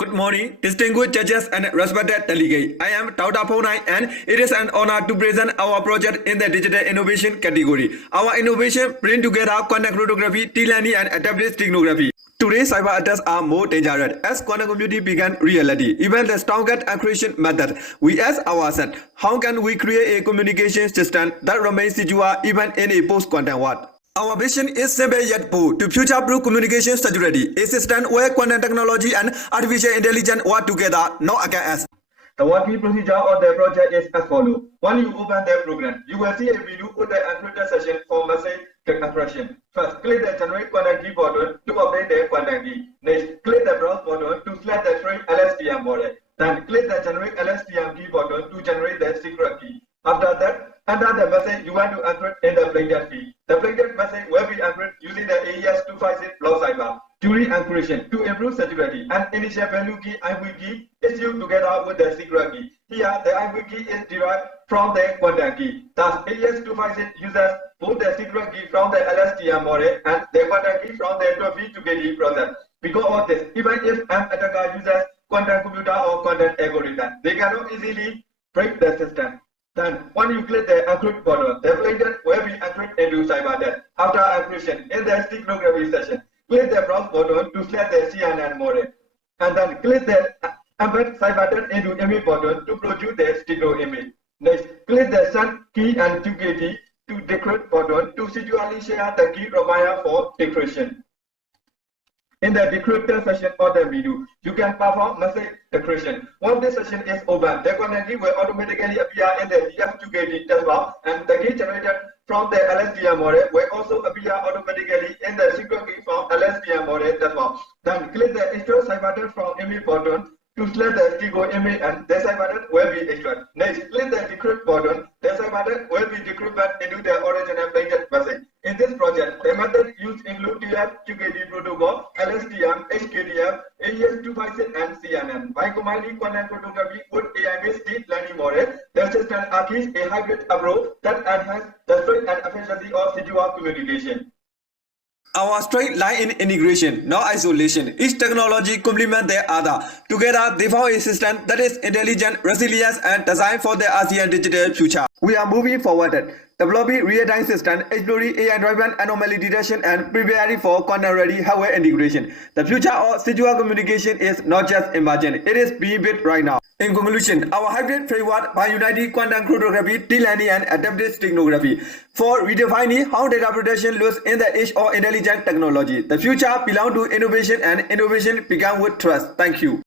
Good morning, distinguished judges and respected delegates. I am Tauta Phonai and it is an honor to present our project in the digital innovation category. Our innovation bring together quantum cryptography, T-learning and adaptive technography. Today, cyber attacks are more dangerous as quantum computing began reality. Even the strongest encryption method, we ask ourselves, how can we create a communication system that remains secure even in a post-quantum world? Our vision is simple yet bold to future-proof communication security, a system where quantum technology and artificial intelligence work together, not against us. The working procedure of the project is as follows. When you open the program, you will see a video with the encrypted session for message expression. First, click the generate quantum key button to update the quantum key. Next, click the browse button to select the string LSTM model. Then, click the generate LSTM key button to generate the secret key. After that, enter the message you want to encrypt in the plaintext key. The plaintext message will be encrypted using the AES-256 block cipher. During encryption, to improve security, an initial value key IB key is used together with the secret key. Here, the IB key is derived from the quantum key. Thus, AES-256 uses both the secret key from the LSTM model and the quantum key from the 12V2KD process. Because of this, even if an attacker uses quantum computer or quantum algorithm, they cannot easily break the system. Then, when you click the encrypt button, the plaintext will be encrypted into ciphertext. After encryption, in the steganography session, click the browse button to select the CNN model, and then click the embed ciphertext into image button to produce the stego image. Next, click the send key and 2KD to decrypt button to securely share the key required for decryption. In the decryptor session of the video, you can perform message decryption. Once this session is over, the quantum key will automatically appear in the DF2KD test box, and the key generated from the LSTM model will also appear automatically in the secret key from LSTM model test box. Then click the extract ciphertext from image button to select the stego image, and the ciphertext will be extracted. Next, click the decrypt button. The ciphertext will be decrypted into the original plaintext message. In this project, the methods used include TF2KD protocol, LSTM, HKDF, AES-256, and CNN. By combining quantum cryptography with AI-based deep learning model, the system achieves a hybrid approach that enhances the strength and efficiency of secure communication. Our strength lies in integration, not isolation. Each technology complements the other. Together, they form a system that is intelligent, resilient, and designed for the ASEAN digital future. We are moving forward, developing real-time systems, exploring AI-driven anomaly detection, and preparing for quantum-ready hardware integration. The future of secure communication is not just emerging; it is being built right now. In conclusion, our hybrid framework by uniting quantum cryptography, T-learning, and adaptive technography for redefining how data protection looks in the age of intelligent technology. The future belongs to innovation, and innovation began with trust. Thank you.